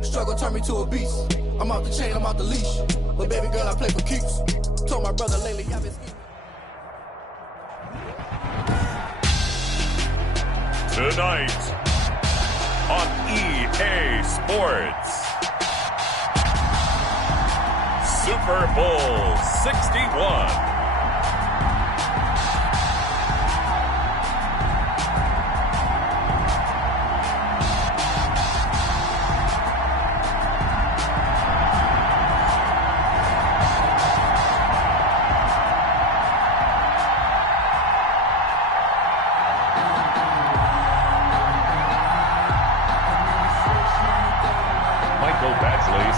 Struggle turned me to a beast. I'm off the chain, I'm off the leash. But baby girl, I play for keeps. Told my brother lately I've been scheming. Tonight on EA Sports, Super Bowl 61.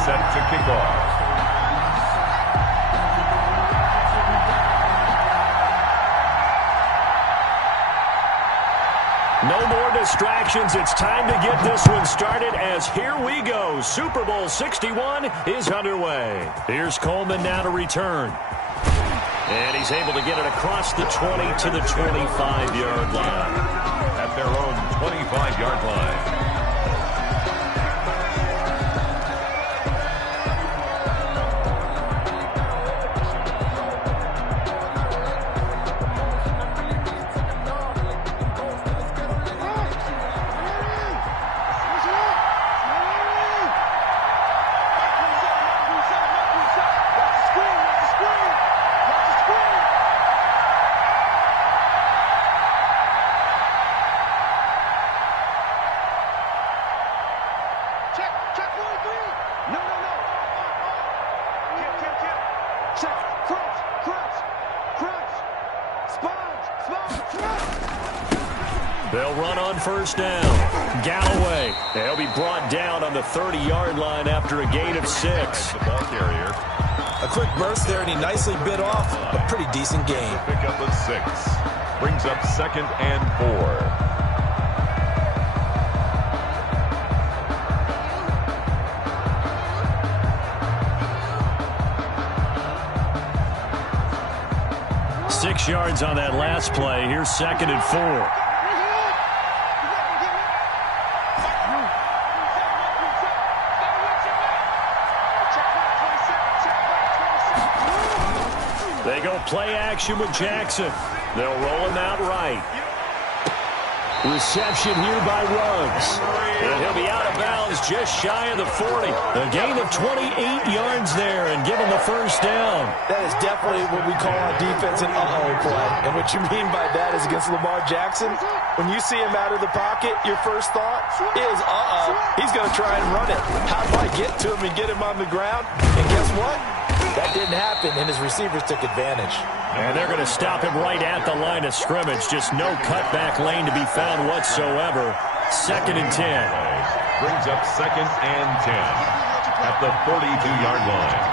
Set to kick off. No more distractions. It's time to get this one started as here we go. Super Bowl 61 is underway. Here's Coleman now to return. And he's able to get it across the 20 to the 25-yard line. At their own 25-yard line. They'll run on first down. Galloway. They'll be brought down on the 30-yard line after a gain of 6. The ball carrier. A quick burst there, and he nicely bit off a pretty decent gain. Pick up of 6. Brings up 2nd and 4. Six yards on that last play. Here's 2nd and 4. They go play action with Jackson. They'll roll him out right. Reception here by Ruggs. And he'll be out of bounds just shy of the 40. A gain of 28 yards there and give him the first down. That is definitely what we call on defense an uh-oh play. And what you mean by that is against Lamar Jackson, when you see him out of the pocket, your first thought is, uh-oh, he's going to try and run it. How do I get to him and get him on the ground? And guess what? That didn't happen, and his receivers took advantage. And they're going to stop him right at the line of scrimmage. Just no cutback lane to be found whatsoever. 2nd and 10. Brings up 2nd and 10 at the 42-yard line.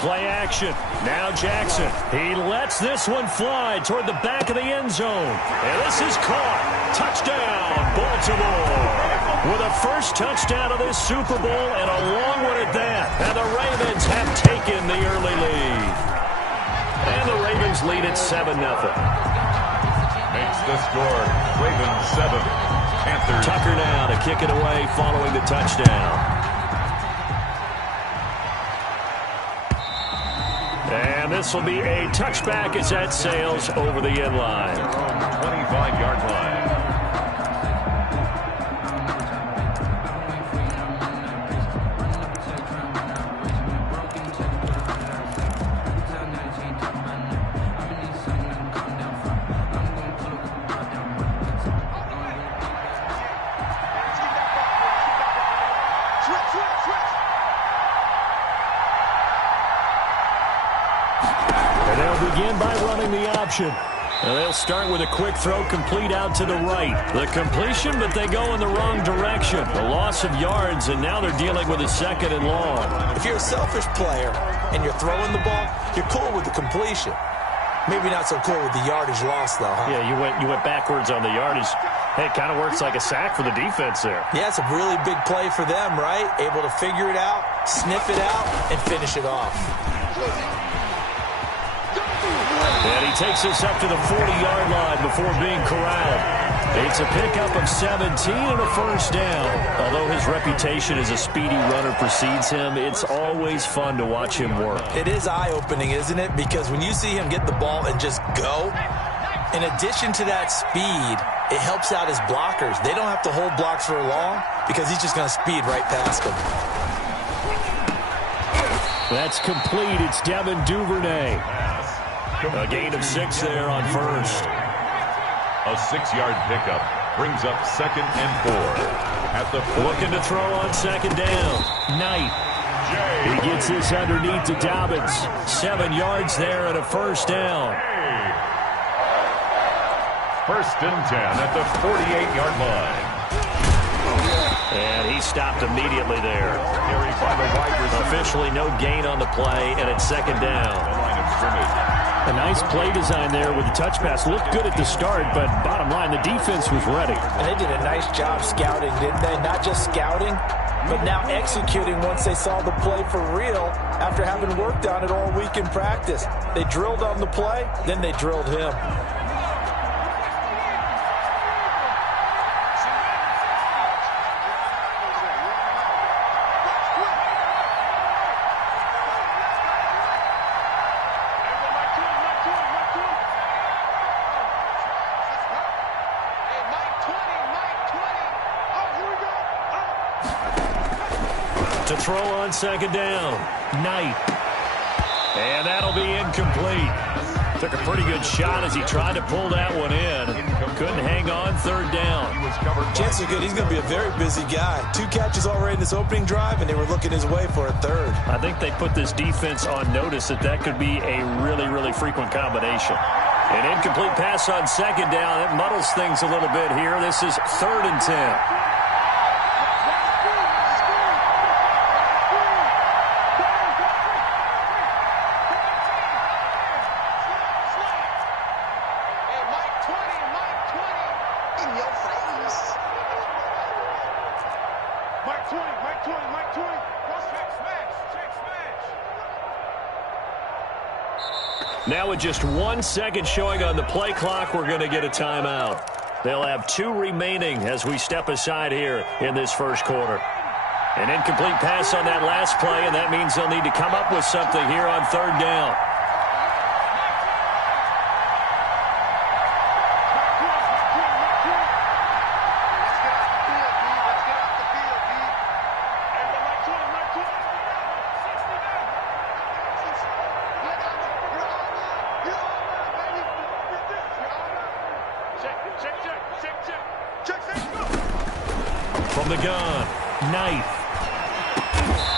Play action. Now Jackson. He lets this one fly toward the back of the end zone. And this is caught. Touchdown, Baltimore. With a first touchdown of this Super Bowl and a long one at that. And the Ravens have taken the early lead. And the Ravens lead at 7-0. Makes the score. Ravens 7. Panthers. Tucker now to kick it away following the touchdown. And this will be a touchback as that sails over the end line. 25-yard line. And they'll begin by running the option. And they'll start with a quick throw complete out to the right. The completion, but they go in the wrong direction. A loss of yards, and now they're dealing with a 2nd and long. If you're a selfish player and you're throwing the ball, you're cool with the completion. Maybe not so cool with the yardage loss, though, huh? Yeah, you went backwards on the yardage. Hey, it kind of works like a sack for the defense there. Yeah, it's a really big play for them, right? Able to figure it out, sniff it out, and finish it off. And he takes us up to the 40-yard line before being corralled. It's a pickup of 17 and a first down. Although his reputation as a speedy runner precedes him, it's always fun to watch him work. It is eye-opening, isn't it? Because when you see him get the ball and just go, in addition to that speed, it helps out his blockers. They don't have to hold blocks for long because he's just going to speed right past them. That's complete. It's Devin Duvernay. A gain of 6 there on first. A 6-yard pickup brings up 2nd and 4. At the looking to throw on 2nd down. Knight. He gets this underneath to Dobbins. 7 yards there and a first down. 1st and 10 at the 48-yard line. And he stopped immediately there. Officially no gain on the play, and it's 2nd down. A nice play design there with the touch pass. Looked good at the start, but bottom line, the defense was ready. And they did a nice job scouting, didn't they? Not just scouting, but now executing once they saw the play for real after having worked on it all week in practice. They drilled on the play, then they drilled him. To throw on 2nd down. Knight. And that'll be incomplete. Took a pretty good shot as he tried to pull that one in. Couldn't hang on 3rd down. Chances are good he's going to be a very busy guy. 2 catches already in this opening drive, and they were looking his way for a 3rd. I think they put this defense on notice that could be a really, really frequent combination. An incomplete pass on 2nd down. It muddles things a little bit here. This is 3rd and 10. Now with just 1 second showing on the play clock, we're going to get a timeout. They'll have 2 remaining as we step aside here in this first quarter. An incomplete pass on that last play, and that means they'll need to come up with something here on 3rd down. From the gun, Knight.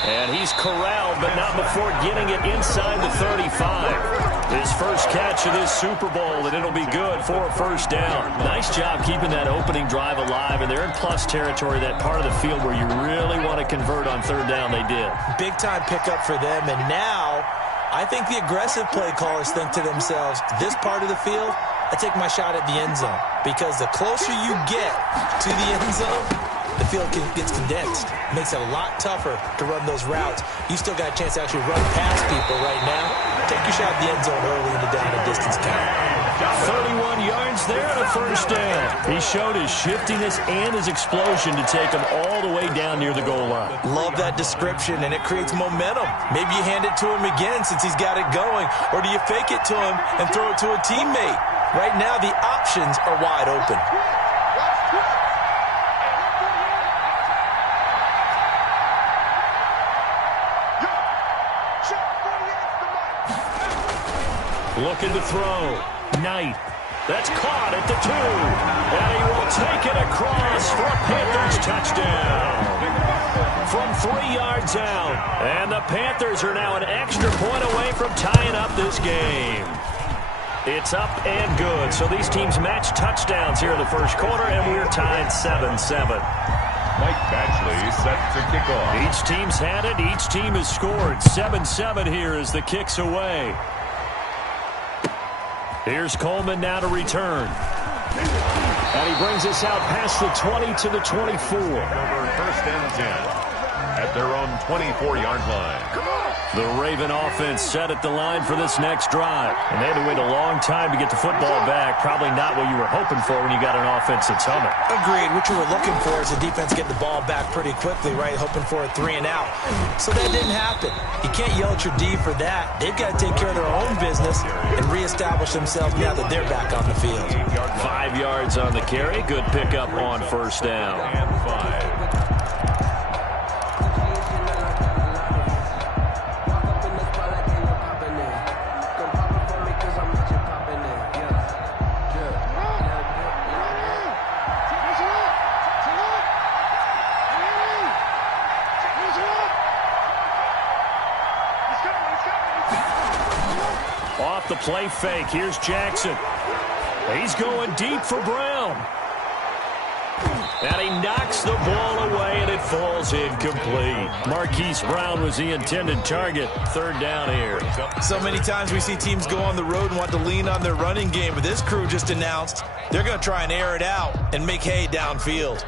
And he's corralled, but not before getting it inside the 35. His first catch of this Super Bowl, and it'll be good for a first down. Nice job keeping that opening drive alive, and they're in plus territory, that part of the field where you really want to convert on 3rd down. They did. Big-time pickup for them, and now I think the aggressive play callers think to themselves, this part of the field, I take my shot at the end zone, because the closer you get to the end zone, the field gets condensed. Makes it a lot tougher to run those routes. You still got a chance to actually run past people right now. Take your shot at the end zone early in the down and distance count. 31 yards there and a first down. He showed his shiftiness and his explosion to take him all the way down near the goal line. Love that description, and it creates momentum. Maybe you hand it to him again since he's got it going, or do you fake it to him and throw it to a teammate? Right now, the options are wide open. Looking to throw. Knight. That's caught at the 2. And he will take it across for a Panthers touchdown. From 3 yards out. And the Panthers are now an extra point away from tying up this game. It's up and good. So these teams match touchdowns here in the first quarter, and we're tied 7-7. Mike Batchley set to kick off. Each team's had it. Each team has scored. 7-7 here as the kick's away. Here's Coleman now to return. And he brings us out past the 20 to the 24. Over 1st and 10 at their own 24-yard line. The Raven offense set at the line for this next drive. And they had to wait a long time to get the football back. Probably not what you were hoping for when you got an offense that's humming. Agreed. What you were looking for is the defense getting the ball back pretty quickly, right? Hoping for a 3 and out. So that didn't happen. You can't yell at your D for that. They've got to take care of their own business and reestablish themselves now that they're back on the field. 5 yards on the carry. Good pickup on first down. And 5. Off the play fake. Here's Jackson. He's going deep for Brown. And he knocks the ball away, and it falls incomplete. Marquise Brown was the intended target. Third down here. So many times we see teams go on the road and want to lean on their running game, but this crew just announced they're going to try and air it out and make hay downfield.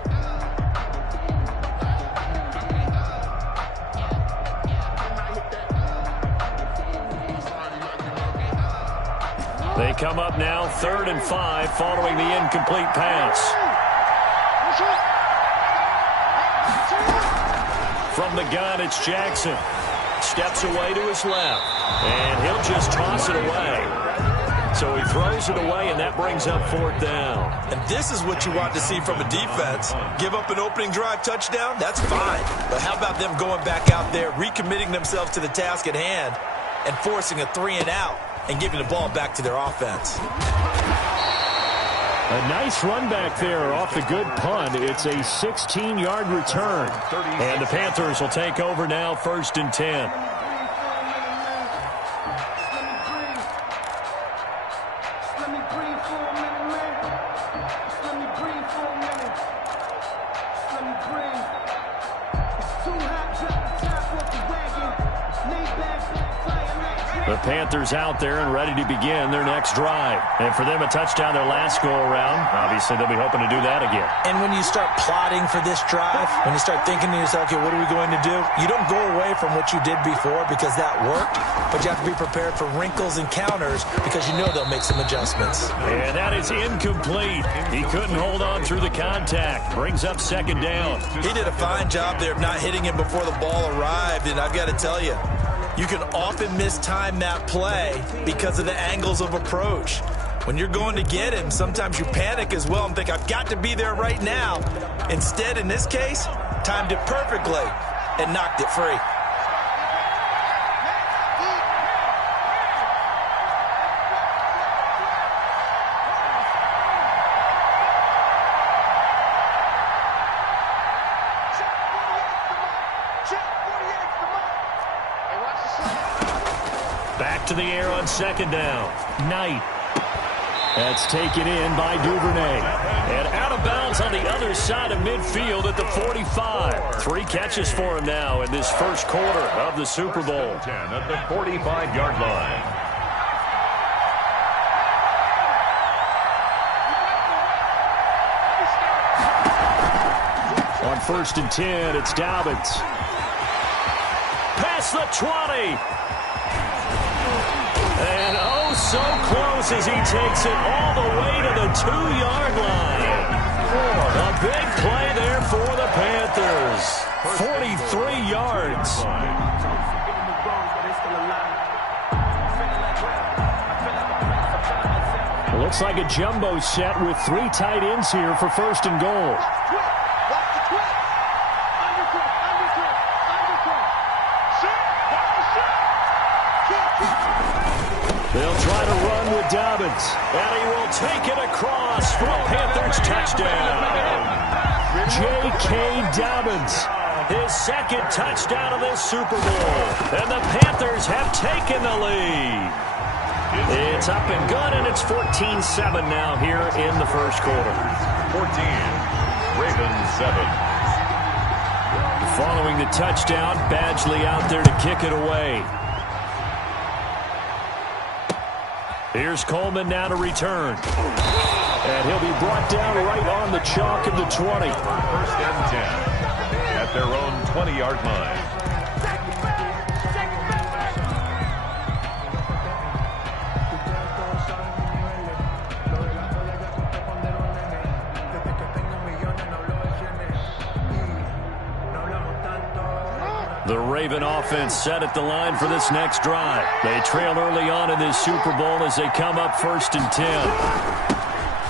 They come up now 3rd and 5 following the incomplete pass. From the gun, it's Jackson. Steps away to his left. And he'll just toss it away. So he throws it away, and that brings up 4th down. And this is what you want to see from a defense. Give up an opening drive touchdown, that's fine. But how about them going back out there, recommitting themselves to the task at hand, and forcing a 3 and out, and giving the ball back to their offense. A nice run back there off the good punt. It's a 16-yard return. And the Panthers will take over now, 1st and 10. The Panthers out there and ready to begin their next drive. And for them, a touchdown their last go-around. Obviously, they'll be hoping to do that again. And when you start plotting for this drive, when you start thinking to yourself, okay, what are we going to do? You don't go away from what you did before because that worked, but you have to be prepared for wrinkles and counters because you know they'll make some adjustments. And that is incomplete. He couldn't hold on through the contact. Brings up 2nd down. He did a fine job there of not hitting him before the ball arrived, and I've got to tell you, you can often mistime that play because of the angles of approach. When you're going to get him, sometimes you panic as well and think, I've got to be there right now. Instead, in this case, timed it perfectly and knocked it free. Back to the air on 2nd down. Knight. That's taken in by Duvernay. And out of bounds on the other side of midfield at the 45. 3 catches for him now in this first quarter of the Super Bowl. 10 at the 45-yard line. On 1st and 10, it's Dobbins. Past the 20. And oh, so close as he takes it all the way to the 2-yard line. A big play there for the Panthers. 43 yards. Looks like a jumbo set with 3 tight ends here for 1st and goal. They'll try to run with Dobbins. And he will take it across for a Panthers touchdown. J.K. Dobbins, his 2nd touchdown of this Super Bowl. And the Panthers have taken the lead. It's up and good, and it's 14-7 now here in the first quarter. 14, Ravens 7. Following the touchdown, Badgley out there to kick it away. Here's Coleman now to return. And he'll be brought down right on the chalk of the 20. 1st and 10 at their own 20-yard line. The Raven offense set at the line for this next drive. They trail early on in this Super Bowl as they come up 1st and 10.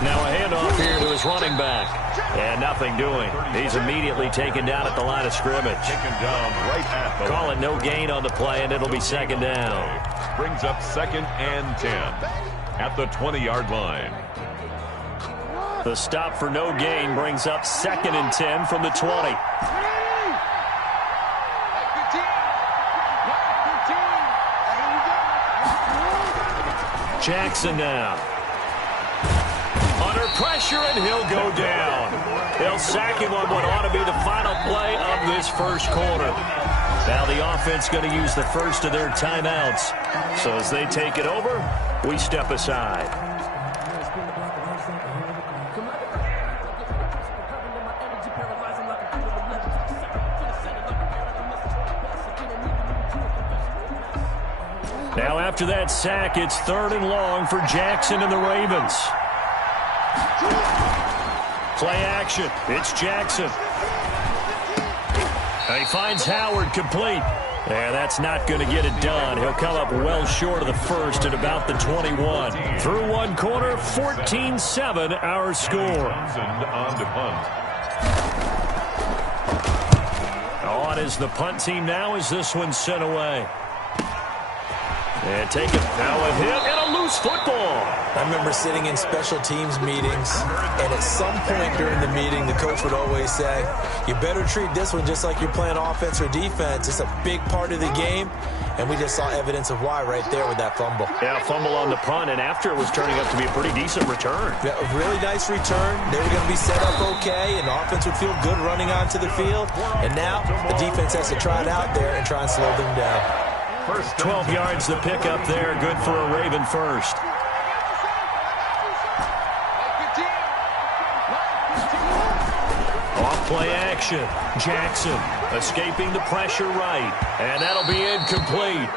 Now a handoff here to his running back. And nothing doing. He's immediately taken down at the line of scrimmage. Taken down right at the Call it no gain on the play, and it'll be 2nd down. Brings up 2nd and 10 at the 20-yard line. The stop for no gain brings up 2nd and 10 from the 20. Jackson now. Under pressure, and he'll go down. They'll sack him on what ought to be the final play of this first quarter. Now the offense going to use the first of their timeouts. So as they take it over, we step aside. Now after that sack, it's 3rd and long for Jackson and the Ravens. Play action. It's Jackson. He finds Howard complete. And that's not going to get it done. He'll come up well short of the first at about the 21. Through one quarter, 14-7 our score. On to punt. On is the punt team now as this one's sent away. And take it now, a hit and a loose football. I remember sitting in special teams meetings, and at some point during the meeting, the coach would always say, you better treat this one just like you're playing offense or defense. It's a big part of the game, and we just saw evidence of why right there with that fumble. Yeah, fumble on the punt, and after it was turning up to be a pretty decent return. Yeah, a really nice return. They were going to be set up okay, and the offense would feel good running onto the field. And now the defense has to try it out there and try and slow them down. First 12 yards the pickup there. Good for a Raven first. Off play action. Jackson escaping the pressure right. And that'll be incomplete.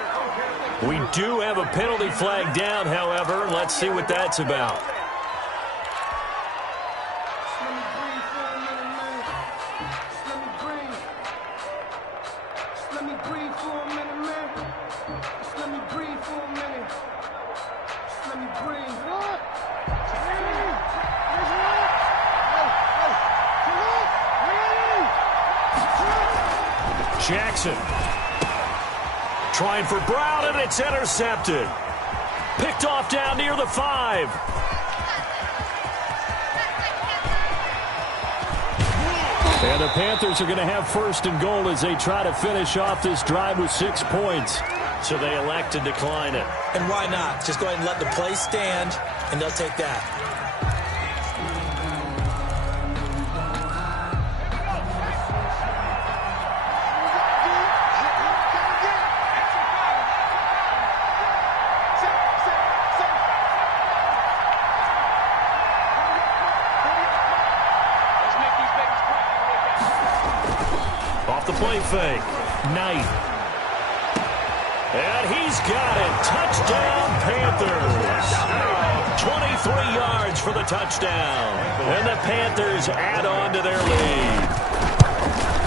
We do have a penalty flag down, however. Let's see what that's about. Jackson trying for Brown, and it's intercepted. Picked off down near the 5. And the Panthers are going to have 1st and goal as they try to finish off this drive with 6 points. So they elect to decline it. And why not? Just go ahead and let the play stand, and they'll take that. Off the play fake. Knight. And he's got it. Touchdown, Panthers. 23 yards for the touchdown. And the Panthers add on to their lead.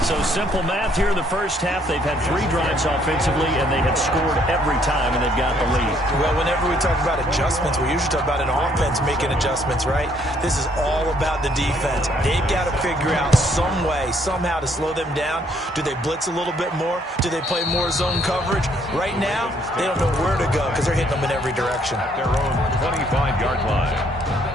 So simple math here in the first half. They've had 3 drives offensively, and they have scored every time, and they've got the lead. Well, whenever we talk about adjustments, we usually talk about an offense making adjustments, right? This is all about the defense. They've got to figure out some way, somehow to slow them down. Do they blitz a little bit more? Do they play more zone coverage? Right now, they don't know where to go because they're hitting them in every direction. At their own 25-yard line.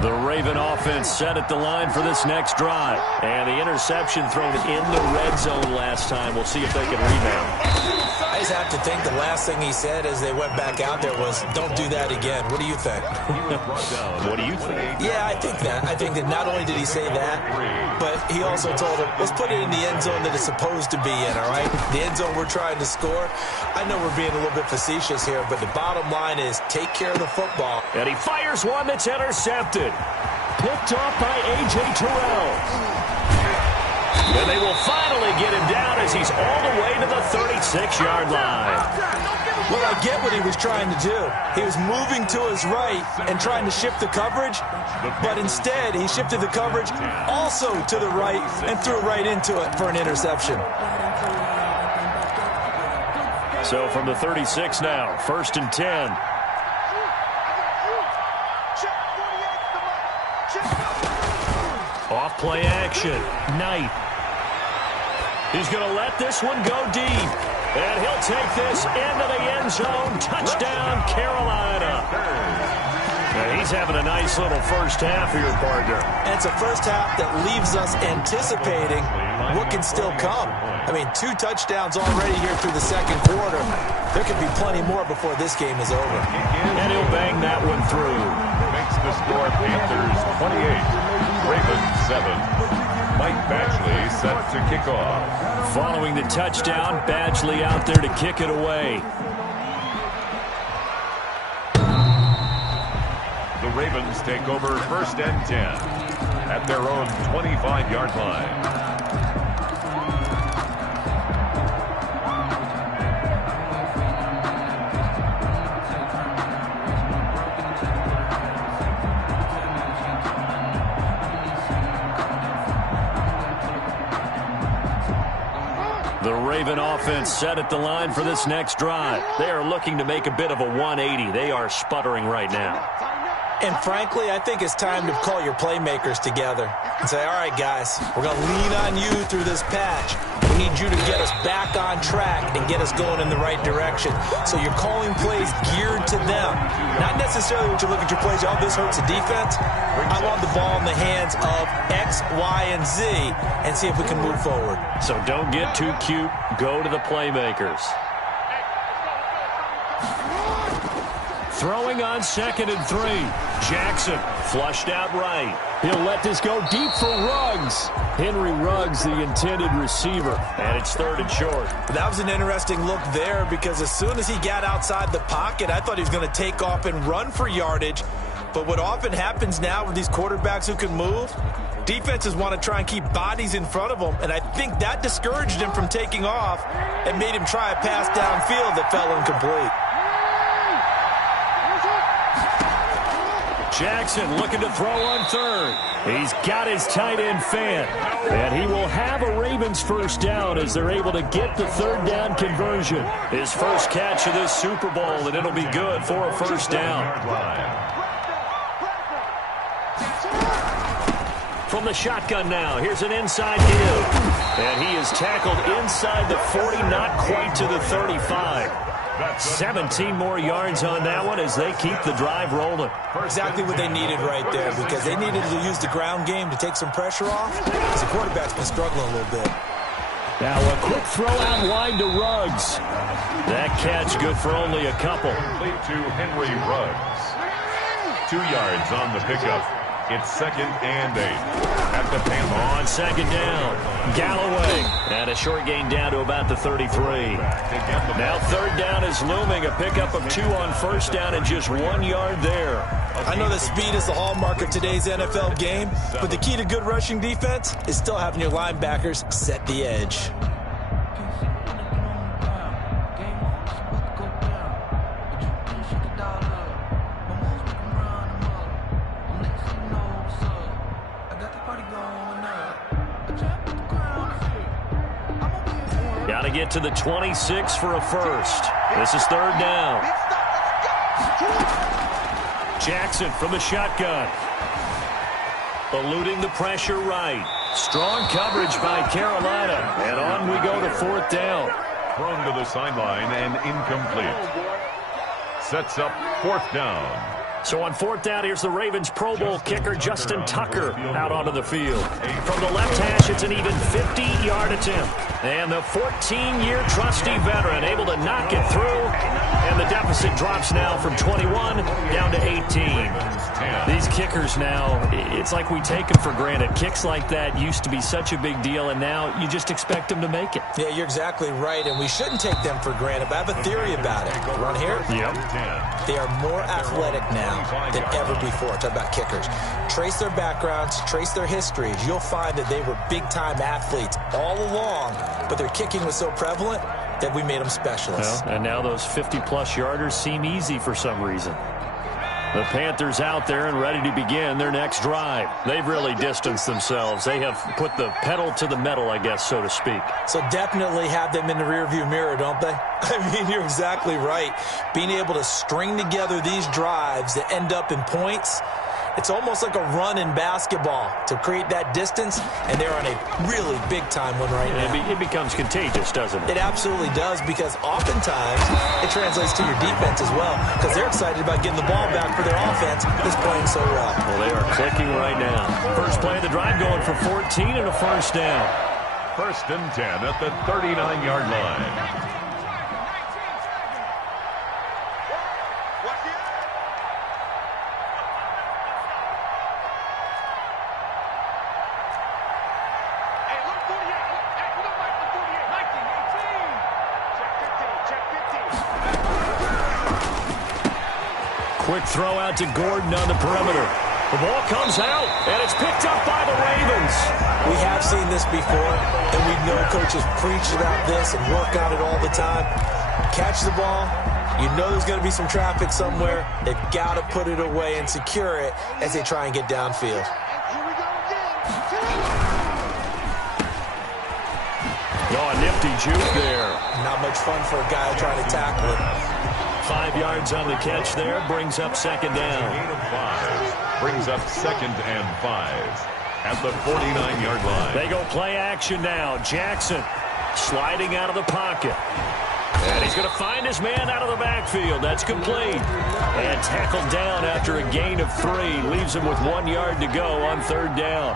The Raven offense set at the line for this next drive. And the interception thrown in the red zone last time. We'll see if they can rebound. I just have to think the last thing he said as they went back out there was, don't do that again. What do you think? What do you think? Yeah, I think that. I think that not only did he say that, but he also told him, let's put it in the end zone that it's supposed to be in, all right? The end zone we're trying to score. I know we're being a little bit facetious here, but the bottom line is take care of the football. And he fires one that's intercepted. Picked off by A.J. Terrell. And they will finally get him down as he's all the way to the 36-yard line. Well, I get what he was trying to do. He was moving to his right and trying to shift the coverage, but instead he shifted the coverage also to the right and threw right into it for an interception. So from the 36 now, 1st and 10. Off play action. Knight. He's going to let this one go deep. And he'll take this into the end zone. Touchdown, Carolina. And he's having a nice little first half here, partner. And it's a first half that leaves us anticipating what can still come. I mean, 2 touchdowns already here through the second quarter. There could be plenty more before this game is over. And he'll bang that one through. Makes the score Panthers 28, Ravens 7. Mike Badgley set to kick off. Following the touchdown, Badgley out there to kick it away. The Ravens take over 1st and 10 at their own 25-yard line. The Raven offense set at the line for this next drive. They are looking to make a bit of a 180. They are sputtering right now. And frankly, I think it's time to call your playmakers together and say, all right, guys, we're going to lean on you through this patch. We need you to get us back on track and get us going in the right direction. So you're calling plays geared to them. Not necessarily what you look at your plays, oh, this hurts the defense. I want the ball in the hands of X, Y, and Z and see if we can move forward. So don't get too cute. Go to the playmakers. Throwing on 2nd and 3. Jackson flushed out right. He'll let this go deep for Ruggs. Henry Ruggs, the intended receiver. And it's 3rd and short. That was an interesting look there because as soon as he got outside the pocket, I thought he was going to take off and run for yardage. But what often happens now with these quarterbacks who can move, defenses want to try and keep bodies in front of them. And I think that discouraged him from taking off and made him try a pass downfield that fell incomplete. Jackson looking to throw on 3rd. He's got his tight end fan. And he will have a Ravens first down as they're able to get the 3rd down conversion. His first catch of this Super Bowl, and it'll be good for a first down. From the shotgun now, here's an inside give. And he is tackled inside the 40, not quite to the 35. 17 more yards on that one as they keep the drive rolling. Exactly what they needed right there because they needed to use the ground game to take some pressure off because the quarterback's been struggling a little bit. Now a quick throw out wide to Ruggs. That catch good for only a couple. Complete to Henry Ruggs. 2 yards on the pickup. It's 2nd and 8 at the Panthers. On 2nd down, Galloway. And a short gain down to about the 33. Now 3rd down is looming. A pickup of 2 on 1st down and just 1 yard there. I know that speed is the hallmark of today's NFL game, but the key to good rushing defense is still having your linebackers set the edge. Got to get to the 26 for a first. This is 3rd down. Jackson from the shotgun. Eluding the pressure right. Strong coverage by Carolina. And on we go to 4th down. Thrown to the sideline and incomplete. Sets up 4th down. So on 4th down, here's the Ravens Pro Bowl kicker Justin Tucker out onto the field. From the left hash, it's an even 50-yard attempt. And the 14-year trusty veteran able to knock it through. And the deficit drops now from 21 down to 18. These kickers now, it's like we take them for granted. Kicks like that used to be such a big deal, and now you just expect them to make it. Yeah, you're exactly right, and we shouldn't take them for granted, but I have a theory about it. Run here? Yep. They are more athletic now than ever before. Talk about kickers. Trace their backgrounds, trace their histories. You'll find that they were big-time athletes all along, but their kicking was so prevalent that we made them specialists. Well, and now those 50-plus yarders seem easy for some reason. The Panthers out there and ready to begin their next drive. They've really distanced themselves. They have put the pedal to the metal, I guess, so to speak. So definitely have them in the rearview mirror, don't they? I mean, you're exactly right. Being able to string together these drives that end up in points, it's almost like a run in basketball to create that distance, and they're on a really big-time one right now. It becomes contagious, doesn't it? It absolutely does, because oftentimes it translates to your defense as well, because they're excited about getting the ball back for their offense that's playing so well. Well, they are clicking right now. First play of the drive going for 14 and a first down. 1st and 10 at the 39-yard line. Quick throw out to Gordon on the perimeter. The ball comes out, and it's picked up by the Ravens. We have seen this before, and we know coaches preach about this and work on it all the time. Catch the ball. You know there's going to be some traffic somewhere. They've got to put it away and secure it as they try and get downfield. Oh, a nifty juke there. Not much fun for a guy trying to tackle it. 5 yards on the catch there, brings up second down. Gain of 5 brings up 2nd and 5 at the 49-yard line. They go play action now. Jackson sliding out of the pocket. And he's going to find his man out of the backfield. That's complete. And tackled down after a gain of 3. Leaves him with 1 yard to go on 3rd down.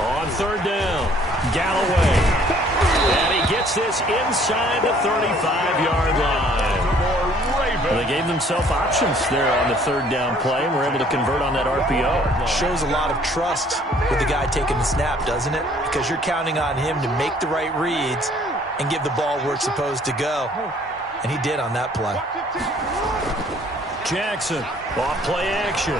On 3rd down, Galloway. And he gets this inside the 35-yard line. They gave themselves options there on the 3rd down play and were able to convert on that RPO. Shows a lot of trust with the guy taking the snap, doesn't it? Because you're counting on him to make the right reads and give the ball where it's supposed to go. And he did on that play. Jackson, off play action.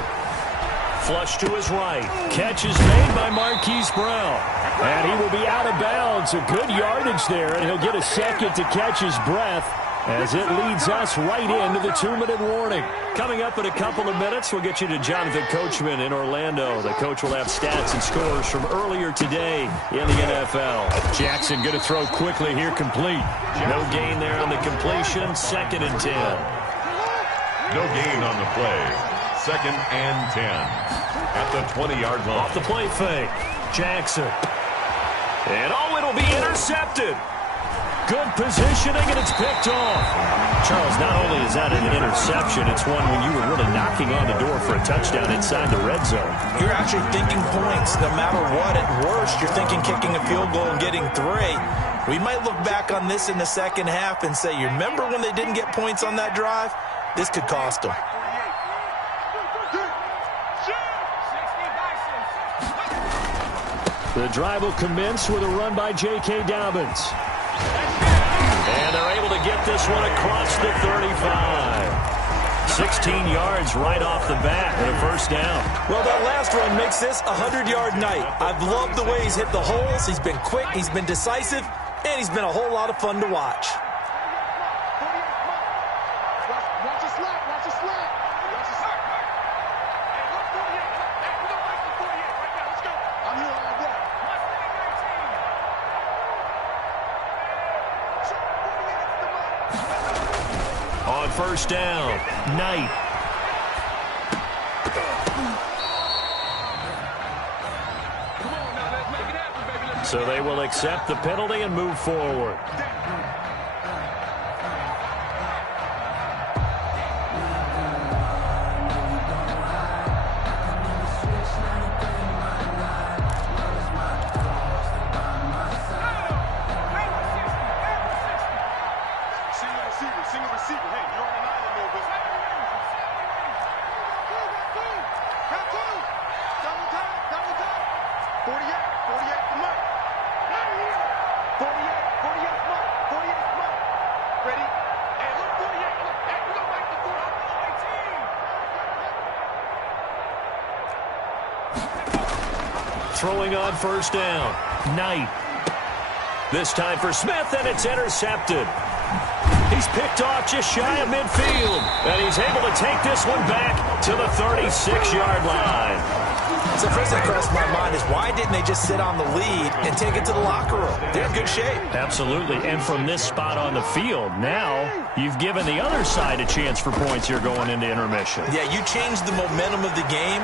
Flush to his right. Catch is made by Marquise Brown. And he will be out of bounds. A good yardage there, and he'll get a second to catch his breath as it leads us right into the 2-minute warning. Coming up in a couple of minutes, we'll get you to Jonathan Coachman in Orlando. The coach will have stats and scores from earlier today in the NFL. Jackson going to throw quickly here, complete. No gain there on the completion. 2nd and 10. No gain on the play. 2nd and 10 at the 20-yard line. Off the play fake. Jackson. And it'll be intercepted. Good positioning, and it's picked off. Charles, not only is that an interception, it's one when you were really knocking on the door for a touchdown inside the red zone. You're actually thinking points no matter what. At worst, you're thinking kicking a field goal and getting 3. We might look back on this in the second half and say, you remember when they didn't get points on that drive? This could cost them. The drive will commence with a run by J.K. Dobbins. And they're able to get this one across the 35. 16 yards right off the bat and a first down. Well, that last run makes this a 100-yard night. I've loved the way he's hit the holes. He's been quick, he's been decisive, and he's been a whole lot of fun to watch. On first down, Knight. So they will accept the penalty and move forward. Single receiver. Hey, you're on an island, little bit. throwing on first down. Knight. This time for Smith, and it's intercepted. He's picked off just shy of midfield, and he's able to take this one back to the 36-yard line. So first thing that crossed my mind is why didn't they just sit on the lead and take it to the locker room? They're in good shape. Absolutely, and from this spot on the field, now you've given the other side a chance for points here going into intermission. Yeah, you changed the momentum of the game,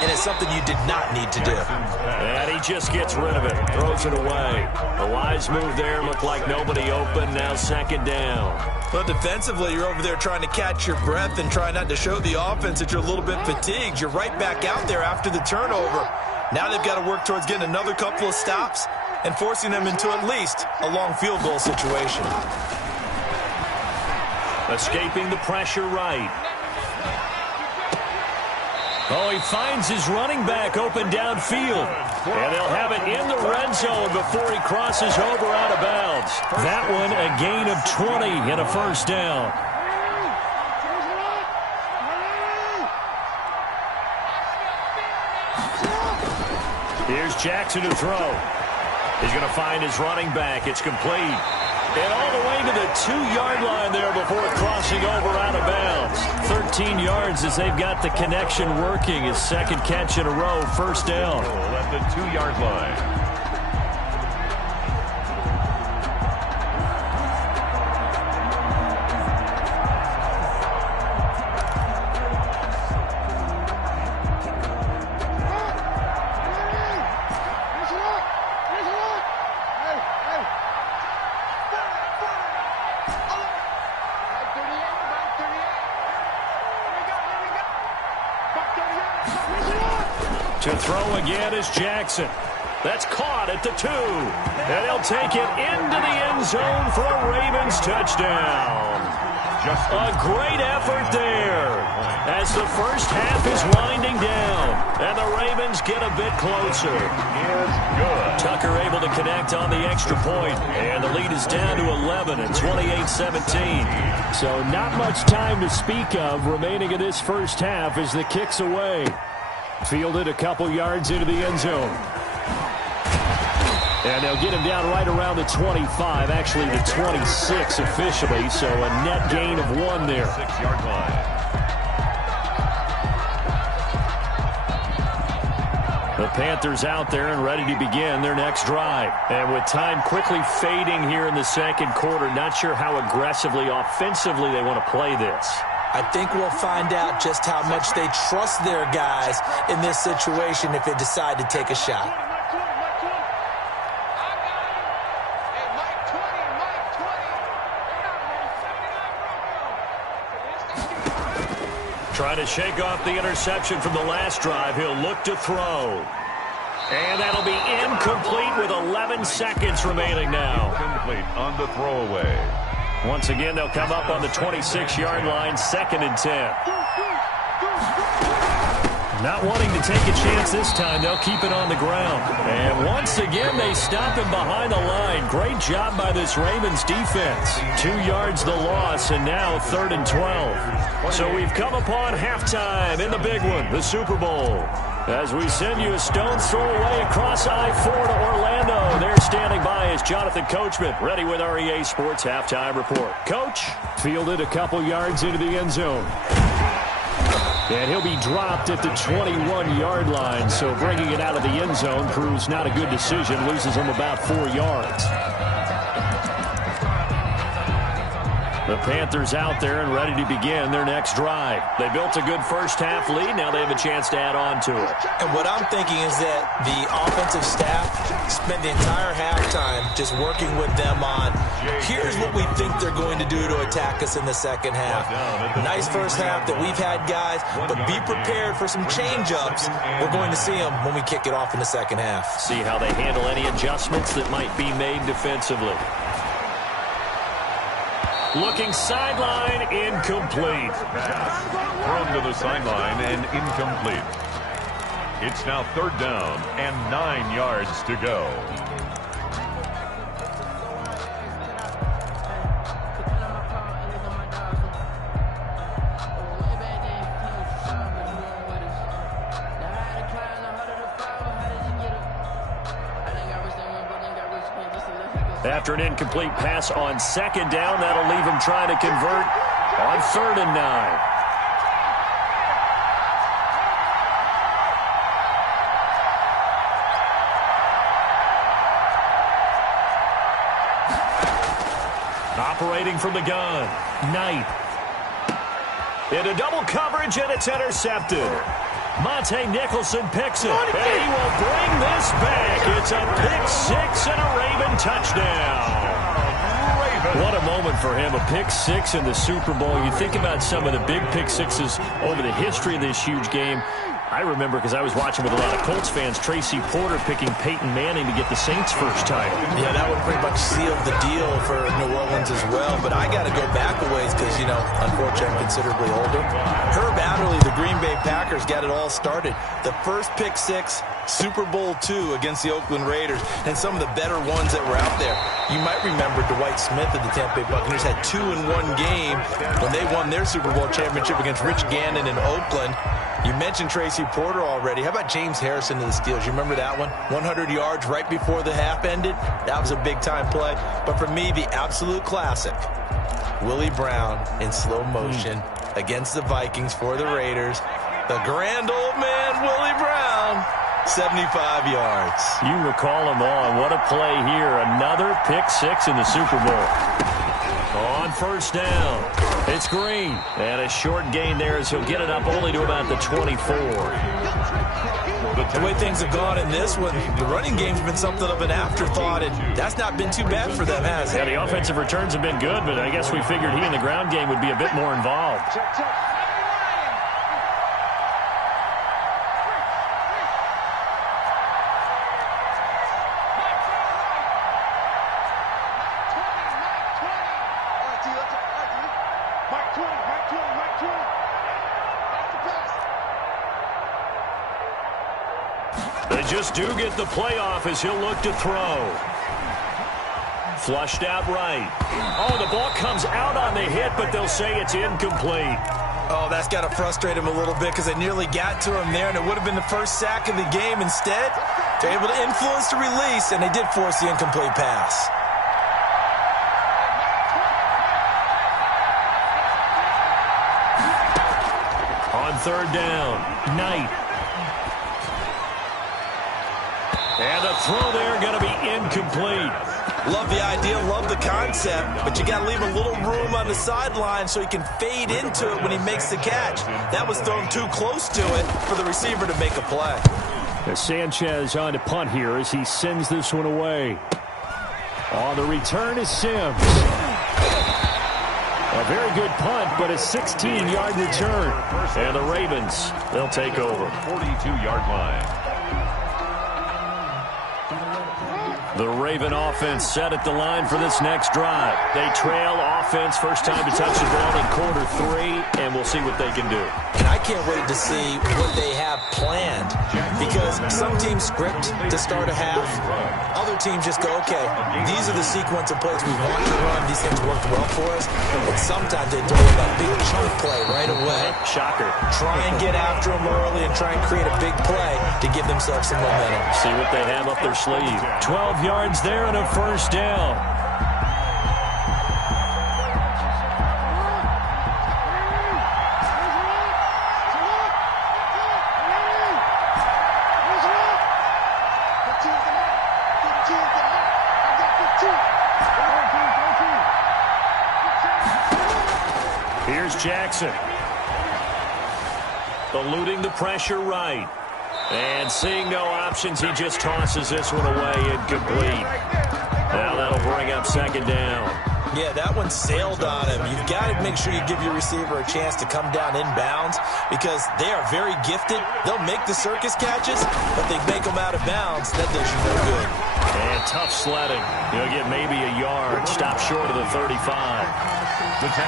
and it's something you did not need to do. And he just gets rid of it, throws it away. A wise move there, looked like nobody open, now second down. Well, defensively, you're over there trying to catch your breath and try not to show the offense that you're a little bit fatigued. You're right back out there after the turnover. Now they've got to work towards getting another couple of stops and forcing them into at least a long field goal situation. Escaping the pressure right. Oh, he finds his running back open downfield. And they'll have it in the red zone before he crosses over out of bounds. That one a gain of 20 and a first down. Here's Jackson to throw. He's going to find his running back. It's complete. And all the way to the 2-yard line there before crossing over out of bounds. 13 yards as they've got the connection working. His second catch in a row, first down. At the 2-yard line. To throw again is Jackson. That's caught at the 2. And he'll take it into the end zone for a Ravens touchdown. A great effort there as the first half is winding down. And the Ravens get a bit closer. Tucker able to connect on the extra point. And the lead is down to 11 at 28-17. So not much time to speak of remaining in this first half as the kick's away. Fielded a couple yards into the end zone. And they'll get him down right around the 25, actually the 26 officially, so a net gain of 1 there. 6-yard line. The Panthers out there and ready to begin their next drive. And with time quickly fading here in the second quarter, not sure how aggressively, offensively they want to play this. I think we'll find out just how much they trust their guys in this situation if they decide to take a shot. Trying to shake off the interception from the last drive. He'll look to throw. And that'll be incomplete with 11 seconds remaining now. Incomplete on the throwaway. Once again, they'll come up on the 26-yard line, 2nd and 10. Not wanting to take a chance this time, they'll keep it on the ground. And once again, they stop him behind the line. Great job by this Ravens defense. 2 yards the loss, and now 3rd and 12. So we've come upon halftime in the big one, the Super Bowl. As we send you a stone's throw away across I-4 to Orlando. There standing by is Jonathan Coachman, ready with our EA Sports Halftime Report. Coach, fielded a couple yards into the end zone. And he'll be dropped at the 21-yard line, so bringing it out of the end zone proves not a good decision, loses him about 4 yards. The Panthers out there and ready to begin their next drive. They built a good first-half lead. Now they have a chance to add on to it. And what I'm thinking is that the offensive staff spent the entire halftime just working with them on, here's what we think they're going to do to attack us in the second half. Nice first half that we've had, guys, but be prepared for some change-ups. We're going to see them when we kick it off in the second half. See how they handle any adjustments that might be made defensively. Looking sideline, incomplete. Thrown to the sideline and incomplete. It's now 3rd down and 9 yards to go. After an incomplete pass on second down, that'll leave him trying to convert on 3rd and 9. Operating from the gun, Knight. Into double coverage, and it's intercepted. Monte Nicholson picks it, and he will bring this back. It's a pick-6 and a Raven touchdown. What a moment for him, a pick-6 in the Super Bowl. You think about some of the big pick-6s over the history of this huge game. I remember, because I was watching with a lot of Colts fans, Tracy Porter picking Peyton Manning to get the Saints' first title. Yeah, that would pretty much seal the deal for New Orleans as well. But I got to go back a ways because, you know, unfortunately, I'm considerably older. Herb Adderley, the Green Bay Packers, got it all started. The first pick-6, Super Bowl II against the Oakland Raiders, and some of the better ones that were out there. You might remember Dwight Smith of the Tampa Bay Buccaneers had 2 in one game when they won their Super Bowl championship against Rich Gannon in Oakland. You mentioned Tracy Porter already. How about James Harrison to the Steelers? You remember that one? 100 yards right before the half ended. That was a big-time play. But for me, the absolute classic, Willie Brown in slow motion against the Vikings for the Raiders. The grand old man, Willie Brown, 75 yards. You recall them all. What a play here. Another pick-6 in the Super Bowl. On 1st down, it's Green. And a short gain there as he'll get it up only to about the 24. The way things have gone in this one, the running game's been something of an afterthought, and that's not been too bad for them, has it? Yeah, the offensive returns have been good, but I guess we figured he in the ground game would be a bit more involved. They just do get the playoff as he'll look to throw. Flushed out right. Oh, the ball comes out on the hit, but they'll say it's incomplete. Oh, that's got to frustrate him a little bit because they nearly got to him there, and it would have been the first sack of the game. Instead, they're able to influence the release, and they did force the incomplete pass. On 3rd down, Knight. And the throw there going to be incomplete. Love the idea, love the concept, but you got to leave a little room on the sideline so he can fade into it when he makes the catch. That was thrown too close to it for the receiver to make a play. As Sanchez on to punt here as he sends this one away. On the return is Sims. A very good punt, but a 16-yard return. And the Ravens, they'll take over. 42-yard line. The Raven offense set at the line for this next drive. They trail offense, first time to touch the ball in quarter 3, and we'll see what they can do. And I can't wait to see what they have planned, because some teams script to start a half. Other teams just go, okay, these are the sequence of plays we want to run. These things worked well for us. And sometimes they throw in that big chunk play right away. Shocker. Try and get after them early and try and create a big play to give themselves some momentum. See what they have up their sleeve. 12 yards there and a first down. Here's Jackson. Eluding the pressure right. And seeing no options, he just tosses this one away, incomplete. Now that'll bring up 2nd down. Yeah, that one sailed on him. You've got to make sure you give your receiver a chance to come down inbounds because they are very gifted. They'll make the circus catches, but they make them out of bounds. That does you no good. And tough sledding. You'll get maybe a yard. Stop short of the 35.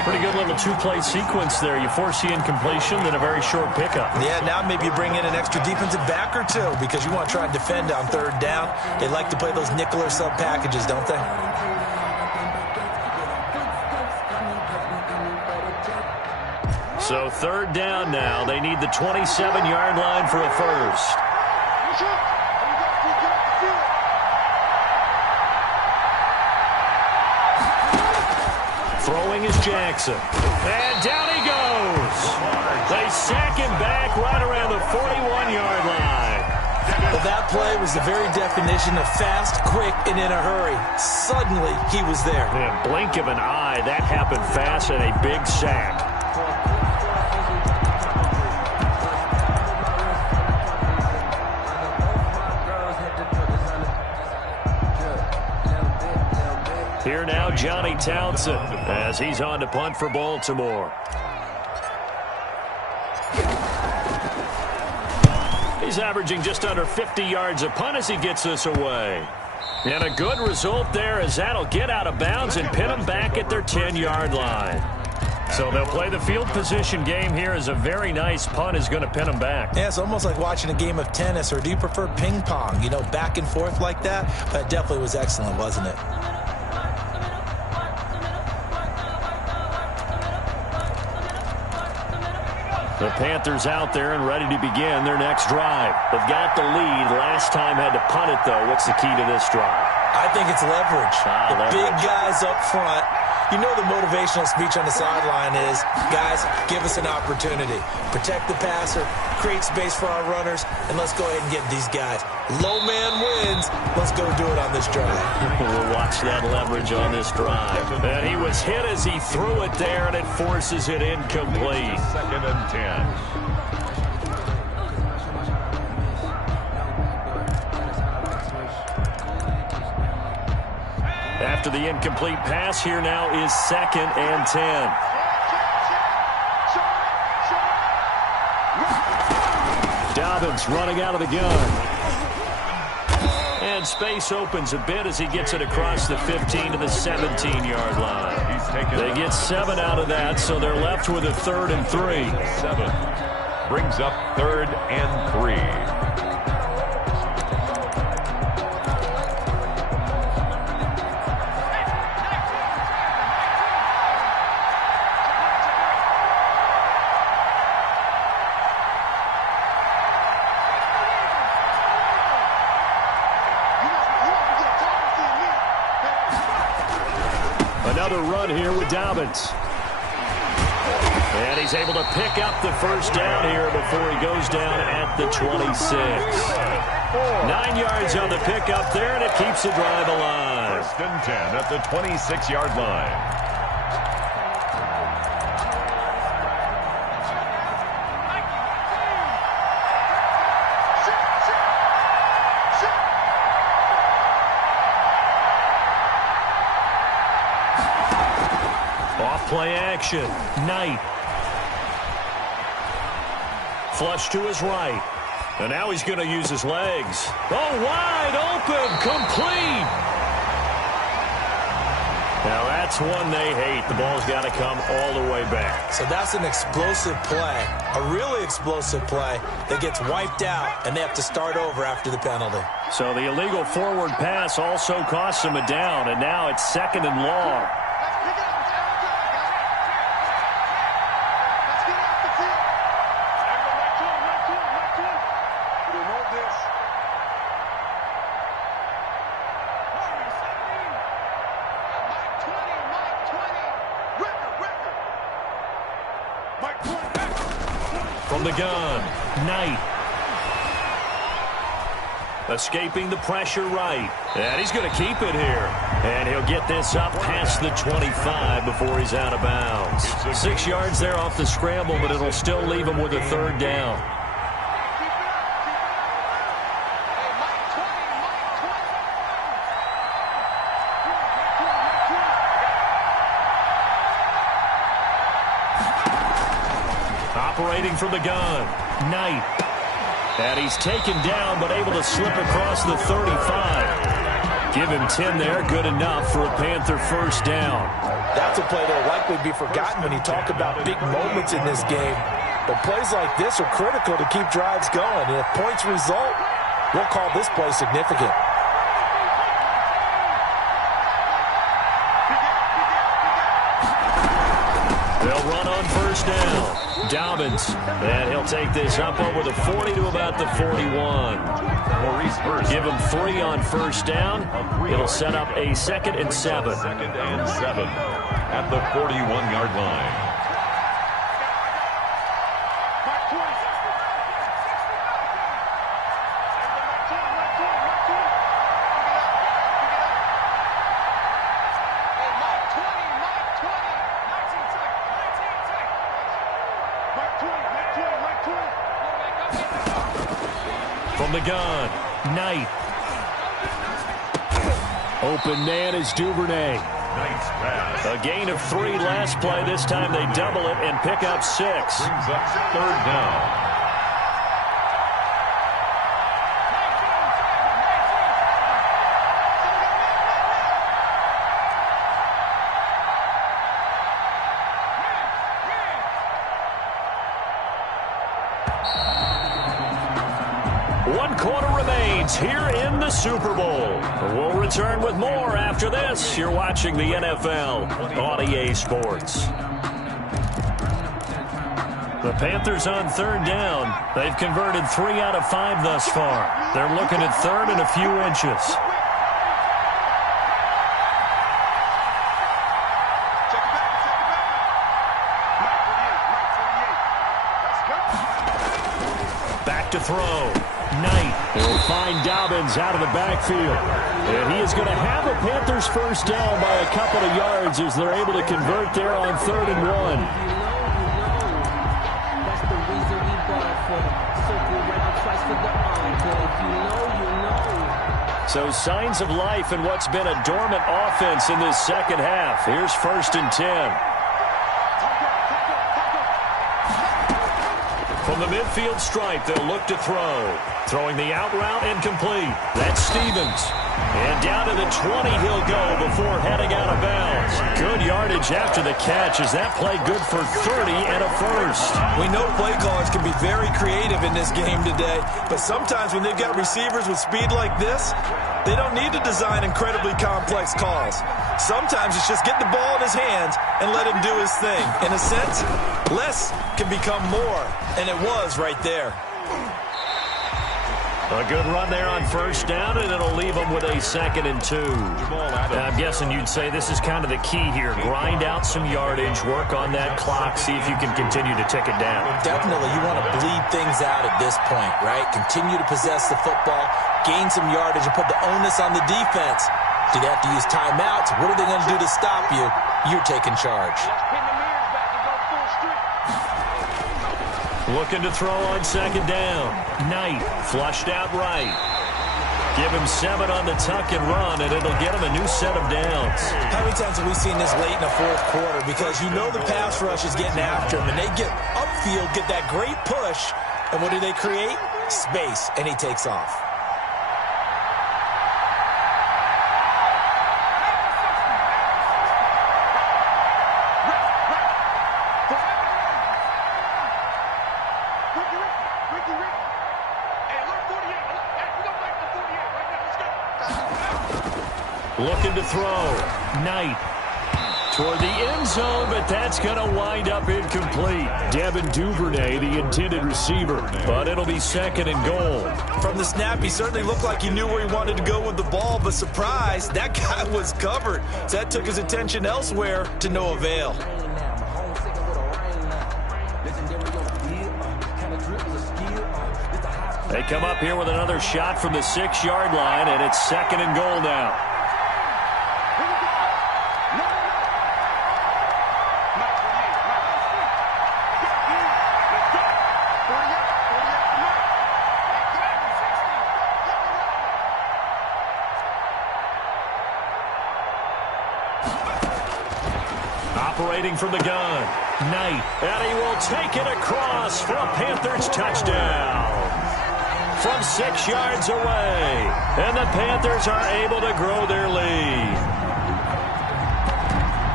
Pretty good little 2-play sequence there. You force the incompletion, then a very short pickup. Yeah, now maybe you bring in an extra defensive back or two because you want to try and defend on 3rd down. They like to play those nickel or sub packages, don't they? So 3rd down now. They need the 27-yard line for a first. Throwing is Jackson. And down he goes. They sack him back right around the 41-yard line. Well, that play was the very definition of fast, quick, and in a hurry. Suddenly, he was there. In a blink of an eye, that happened fast and a big sack. Here now, Johnny Townsend, as he's on to punt for Baltimore. He's averaging just under 50 yards a punt as he gets this away. And a good result there, as that'll get out of bounds and pin them back at their 10-yard line. So they'll play the field position game here, as a very nice punt is going to pin them back. Yeah, it's almost like watching a game of tennis, or do you prefer ping pong? You know, back and forth like that? That definitely was excellent, wasn't it? The Panthers out there and ready to begin their next drive. They've got the lead. Last time had to punt it, though. What's the key to this drive? I think it's leverage. The big guys up front. You know the motivational speech on the sideline is, guys, give us an opportunity. Protect the passer, create space for our runners, and let's go ahead and get these guys. Low man wins. Let's go do it on this drive. We'll watch that leverage on this drive. And he was hit as he threw it there, and it forces it incomplete. 2nd and 10. After the incomplete pass, here now is 2nd and 10. Dobbins running out of the gun. And space opens a bit as he gets it across the 15 to the 17-yard line. They get 7 out of that, so they're left with a 3rd and 3. 7 brings up 3rd and 3. Another run here with Dobbins. And he's able to pick up the first down here before he goes down at the 26. 9 yards on the pickup there, and it keeps the drive alive. 1st and 10 at the 26-yard line. Play action. Knight. Flush to his right. And now he's going to use his legs. Oh, wide open. Complete. Now that's one they hate. The ball's got to come all the way back. So that's an explosive play. A really explosive play that gets wiped out, and they have to start over after the penalty. So the illegal forward pass also costs him a down, and now it's 2nd and long. From the gun, Knight. Escaping the pressure right. And he's going to keep it here. And he'll get this up past the 25 before he's out of bounds. 6 yards there off the scramble, but it'll still leave him with a 3rd down. Operating from the gun, Knight. And he's taken down, but able to slip across the 35. Give him 10 there, good enough for a Panther first down. That's a play that'll likely be forgotten when you talk about big moments in this game. But plays like this are critical to keep drives going. And if points result, we'll call this play significant. They'll run on first down. Dobbins. And he'll take this up over the 40 to about the 41. Give him 3 on first down. It'll set up a 2nd and 7. 2nd and 7 at the 41-yard line. From the gun, Knight. Open man is Duvernay. Nice pass. A gain of 3 last play. This time they double it and pick up 6. Brings up 3rd down. Here in the Super Bowl. We'll return with more after this. You're watching the NFL on EA Sports. The Panthers on 3rd down. They've converted 3 out of 5 thus far. They're looking at 3rd and a few inches. Back to throw. Knight will find Dobbins out of the backfield. And he is going to have a Panthers first down by a couple of yards as they're able to convert there on 3rd and 1. That's the reason we bought for circle round twice for the encore. If you know, you know. So signs of life in what's been a dormant offense in this second half. Here's 1st and 10. From the midfield stripe, they'll look to throw. Throwing the out route incomplete. That's Stevens. And down to the 20 he'll go before heading out of bounds. Good yardage after the catch. Is that play good for 30 and a first? We know play callers can be very creative in this game today, but sometimes when they've got receivers with speed like this, they don't need to design incredibly complex calls. Sometimes it's just get the ball in his hands and let him do his thing. In a sense, less can become more, and it was right there. A good run there on first down, and it'll leave them with a 2nd and 2. I'm guessing you'd say this is kind of the key here. Grind out some yardage, work on that clock, see if you can continue to tick it down. Definitely, you want to bleed things out at this point, right? Continue to possess the football, gain some yardage, and put the onus on the defense. Do they have to use timeouts? What are they going to do to stop you? You're taking charge. Looking to throw on 2nd down. Knight flushed out right. Give him 7 on the tuck and run, and it'll get him a new set of downs. How many times have we seen this late in the 4th quarter? Because you know the pass rush is getting after him, and they get upfield, get that great push, and what do they create? Space, and he takes off. Looking to throw. Knight toward the end zone, but that's going to wind up incomplete. Devin Duvernay, the intended receiver, but it'll be 2nd and goal. From the snap, he certainly looked like he knew where he wanted to go with the ball, but surprise, that guy was covered. So that took his attention elsewhere to no avail. They come up here with another shot from the 6-yard line, and it's 2nd and goal now. Operating from the gun, Knight, and he will take it across for a Panthers touchdown. From 6 yards away, and the Panthers are able to grow their lead.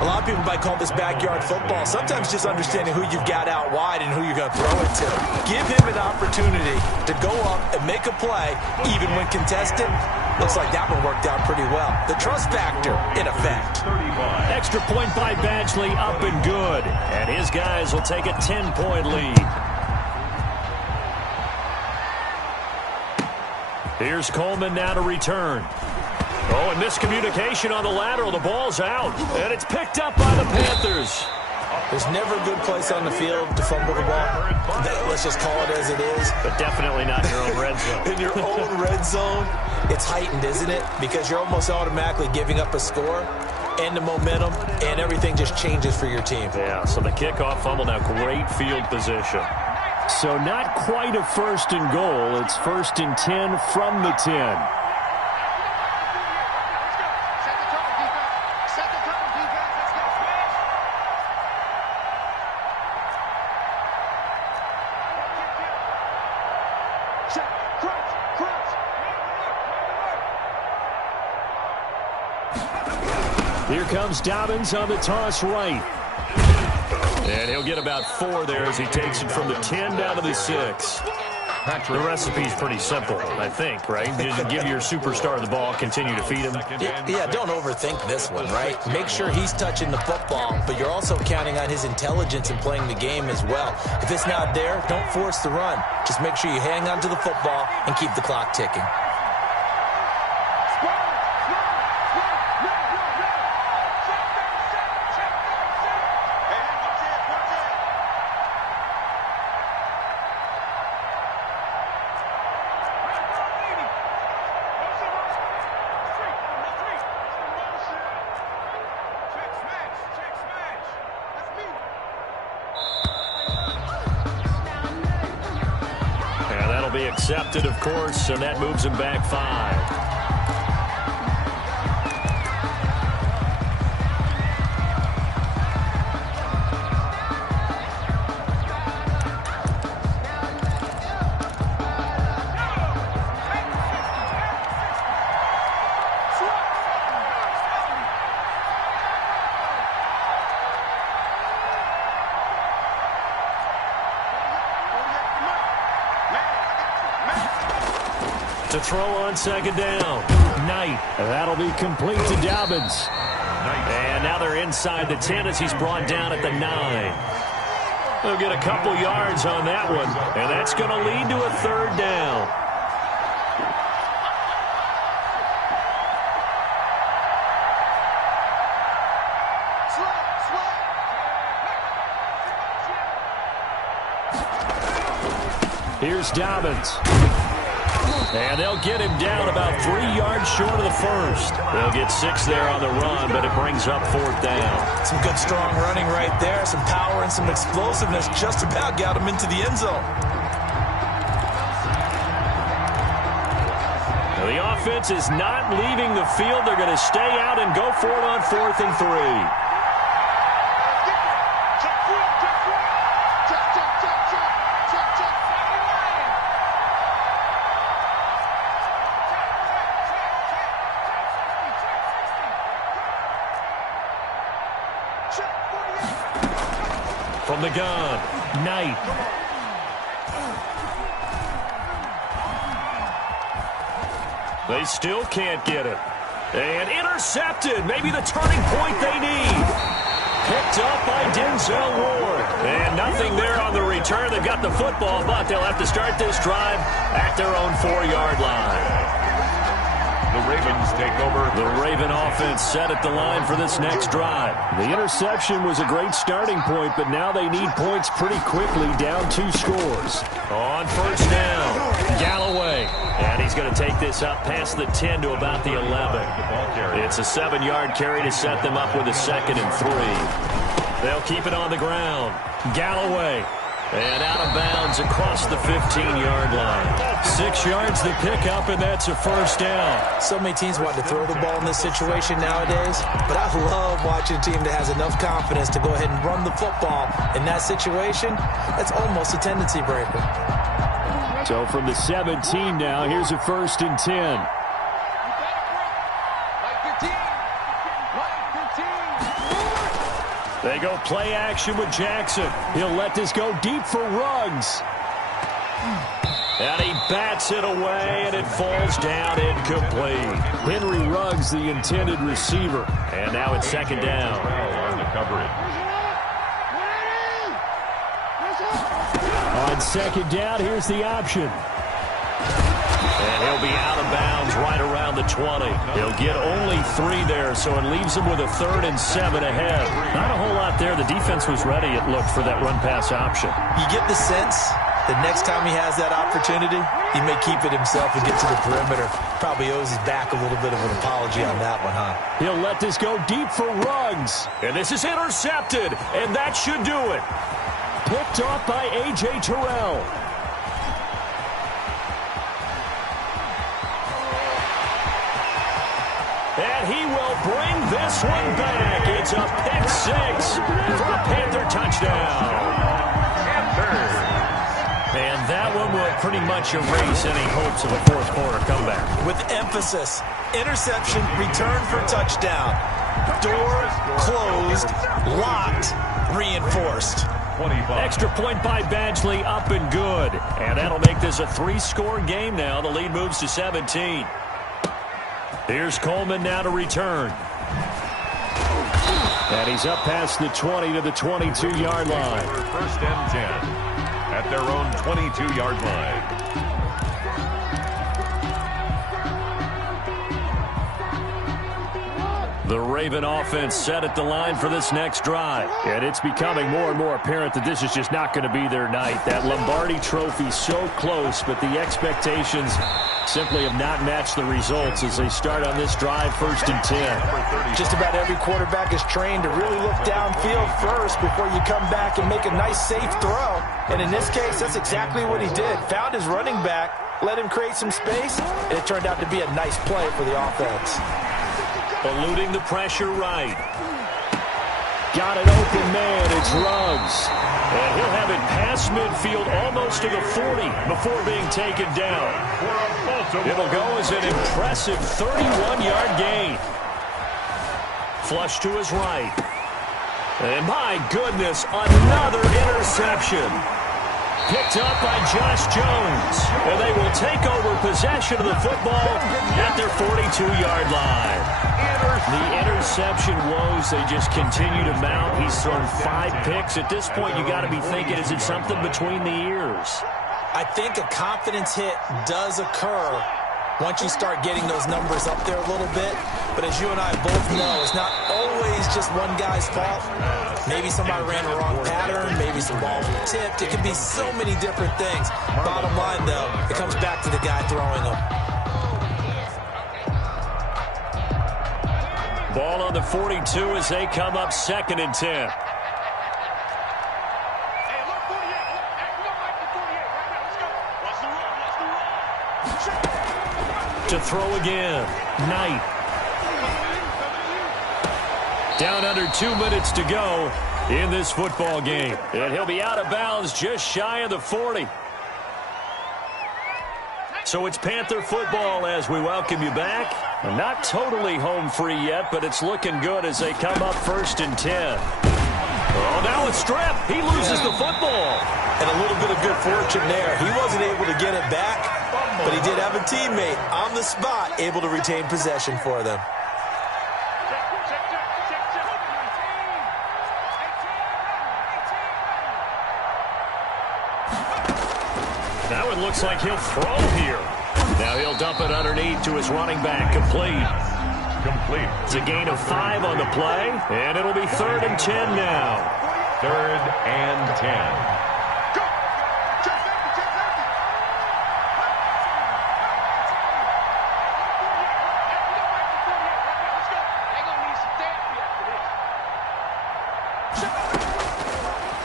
A lot of people might call this backyard football. Sometimes just understanding who you've got out wide and who you're going to throw it to. Give him an opportunity to go up and make a play, even when contested. Looks like that one worked out pretty well. The trust factor in effect. Extra point by Badgley, up and good. And his guys will take a 10-point lead. Here's Coleman now to return. Oh, and miscommunication on the lateral. The ball's out, and it's picked up by the Panthers. There's never a good place on the field to fumble the ball. Let's just call it as it is. But definitely not in your own red zone. In your own red zone, it's heightened, isn't it? Because you're almost automatically giving up a score and the momentum, and everything just changes for your team. Yeah, so the kickoff fumble, now great field position. So not quite a 1st and goal. It's 1st and 10 from the 10. Here comes Dobbins on the toss right. And he'll get about 4 there as he takes it from the 10 down to the 6. The recipe's pretty simple, I think, right? Just give your superstar the ball, continue to feed him. Yeah, don't overthink this one, right? Make sure he's touching the football, but you're also counting on his intelligence in playing the game as well. If it's not there, don't force the run. Just make sure you hang on to the football and keep the clock ticking. Accepted, of course, and that moves him back 5. To throw on 2nd down. Knight. That'll be complete to Dobbins. And now they're inside the 10 as he's brought down at the 9. They'll get a couple yards on that one, and that's going to lead to a 3rd down. Here's Dobbins. And they'll get him down about 3 yards short of the 1st. They'll get 6 there on the run, but it brings up 4th down. Some good, strong running right there. Some power and some explosiveness just about got him into the end zone. Now, the offense is not leaving the field. They're going to stay out and go for it on 4th and 3. From the gun, Knight. They still can't get it. And intercepted. Maybe the turning point they need. Picked up by Denzel Ward. And nothing there on the return. They've got the football, but they'll have to start this drive at their own 4-yard line. The Ravens take over. The Raven offense set at the line for this next drive. The interception was a great starting point, but now they need points pretty quickly, down 2 scores. On 1st down, Galloway. And he's going to take this up past the 10 to about the 11. It's a 7-yard carry to set them up with a 2nd and 3. They'll keep it on the ground. Galloway. And out of bounds across the 15-yard line. 6 yards the pickup, and that's a 1st down. So many teams want to throw the ball in this situation nowadays, but I love watching a team that has enough confidence to go ahead and run the football in that situation. That's almost a tendency breaker. So from the 17 now, here's a 1st and 10. They go play action with Jackson. He'll let this go deep for Ruggs. And he bats it away, and it falls down incomplete. Henry Ruggs, the intended receiver. And now it's second down. On the coverage. On second down, here's the option. And he'll be out of bounds right around the 20. He'll get only 3 there, so it leaves him with a 3rd and 7 ahead. Not a whole lot there. The defense was ready, it looked, for that run-pass option. You get the sense that next time he has that opportunity, he may keep it himself and get to the perimeter. Probably owes his back a little bit of an apology on that one, huh? He'll let this go deep for Ruggs. And this is intercepted, and that should do it. Picked off by A.J. Terrell. And he will bring this one back. It's a pick 6 for a Panther touchdown. And that one will pretty much erase any hopes of a fourth quarter comeback. With emphasis, interception, return for touchdown. Door closed, locked, reinforced. 25. Extra point by Badgley, up and good. And that'll make this a 3-score game now. The lead moves to 17. Here's Coleman now to return. And he's up past the 20 to the 22-yard line. First and 10 at their own 22-yard line. The Raven offense set at the line for this next drive. And it's becoming more and more apparent that this is just not going to be their night. That Lombardi trophy so close, but the expectations simply have not matched the results as they start on this drive, 1st and 10. Just about every quarterback is trained to really look downfield first before you come back and make a nice, safe throw. And in this case, that's exactly what he did. Found his running back, let him create some space, and it turned out to be a nice play for the offense. Eluding the pressure right. Got an open man. It's Ruggs. And he'll have it past midfield almost to the 40 before being taken down. It'll go as an impressive 31-yard gain. Flush to his right. And my goodness, another interception. Picked up by Josh Jones. And they will take over possession of the football at their 42-yard line. The interception woes, they just continue to mount. He's thrown 5 picks. At this point, you got to be thinking, is it something between the ears? I think a confidence hit does occur once you start getting those numbers up there a little bit. But as you and I both know, it's not always just one guy's fault. Maybe somebody ran the wrong pattern. Maybe some balls were tipped. It could be so many different things. Bottom line, though, it comes back to the guy throwing them. Ball on the 42 as they come up 2nd and 10. To throw again. Knight. Down under 2 minutes to go in this football game. And he'll be out of bounds just shy of the 40. So it's Panther football as we welcome you back. Not totally home free yet, but it's looking good as they come up 1st and 10. Oh, now it's stripped. He loses the football. And a little bit of good fortune there. He wasn't able to get it back, but he did have a teammate on the spot able to retain possession for them. Now it looks like he'll throw here. Now he'll dump it underneath to his running back. Complete. It's a gain of 5 on the play, and it'll be 3rd and 10 now. 3rd and 10.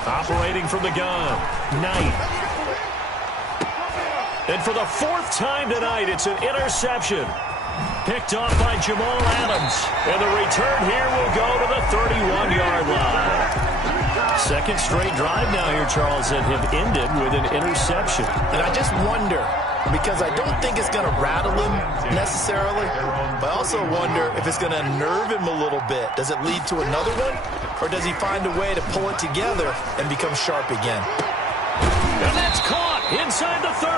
Operating from the gun. Knight. And for the 4th time tonight, it's an interception. Picked off by Jamal Adams. And the return here will go to the 31-yard line. 2nd straight drive now here, Charles, that have ended with an interception. And I just wonder, because I don't think it's going to rattle him necessarily, but I also wonder if it's going to unnerve him a little bit. Does it lead to another one? or does he find a way to pull it together and become sharp again? And that's caught inside the 30.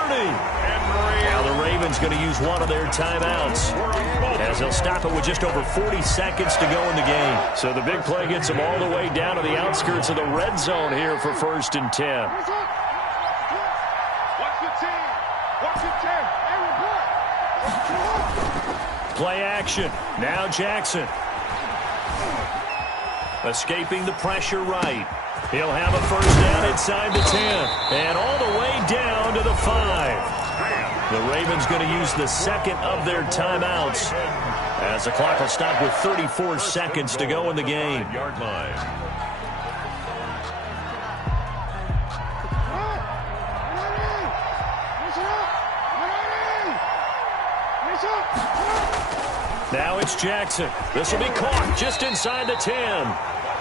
Now the Ravens going to use one of their timeouts, as they'll stop it with just over 40 seconds to go in the game. So the big play gets them all the way down to the outskirts of the red zone here for 1st and 10. Play action. Now Jackson. Escaping the pressure right. He'll have a 1st down inside the 10. And all the way down to the 5. The Ravens going to use the second of their timeouts, as the clock will stop with 34 seconds to go in the game. Yard line. Now it's Jackson. This will be caught just inside the 10.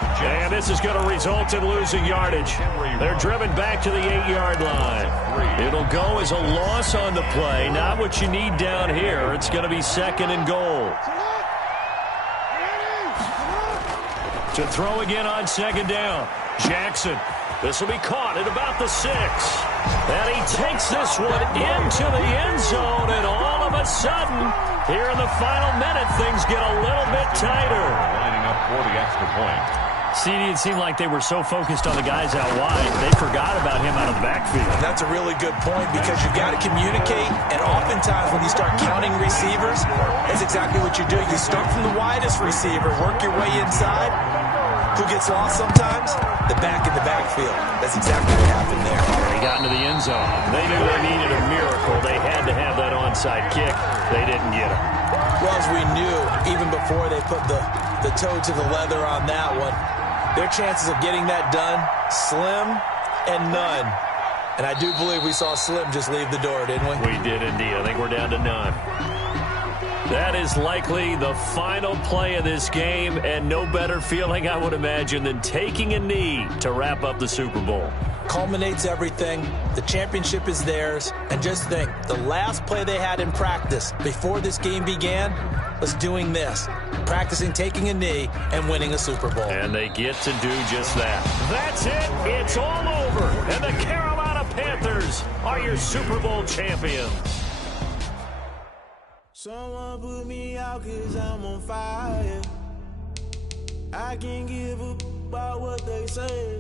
And this is going to result in losing yardage. They're driven back to the 8-yard line. It'll go as a loss on the play. Not what you need down here. It's going to be 2nd and goal. To throw again on 2nd down. Jackson. This will be caught at about the 6. And he takes this one into the end zone. And all of a sudden, here in the final minute, things get a little bit tighter. Lining up for the extra point. CD, it seemed like they were so focused on the guys out wide, they forgot about him out of the backfield. And that's a really good point, because you've got to communicate, and oftentimes when you start counting receivers, that's exactly what you do. You start from the widest receiver, work your way inside. Who gets lost sometimes? The back in the backfield. That's exactly what happened there. They got into the end zone. They knew they needed a miracle. They had to have that onside kick. They didn't get it. Well, as we knew, even before they put the toe to the leather on that one, their chances of getting that done, slim and none. And I do believe we saw Slim just leave the door, didn't we? We did indeed. I think we're down to none. That is likely the final play of this game, and no better feeling, I would imagine, than taking a knee to wrap up the Super Bowl. Culminates everything. The championship is theirs. And just think, the last play they had in practice before this game began was doing this. Practicing taking a knee and winning a Super Bowl. And they get to do just that. That's it. It's all over. And the Carolina Panthers are your Super Bowl champions. Someone put me out 'cause I'm on fire. I can't give up about what they say.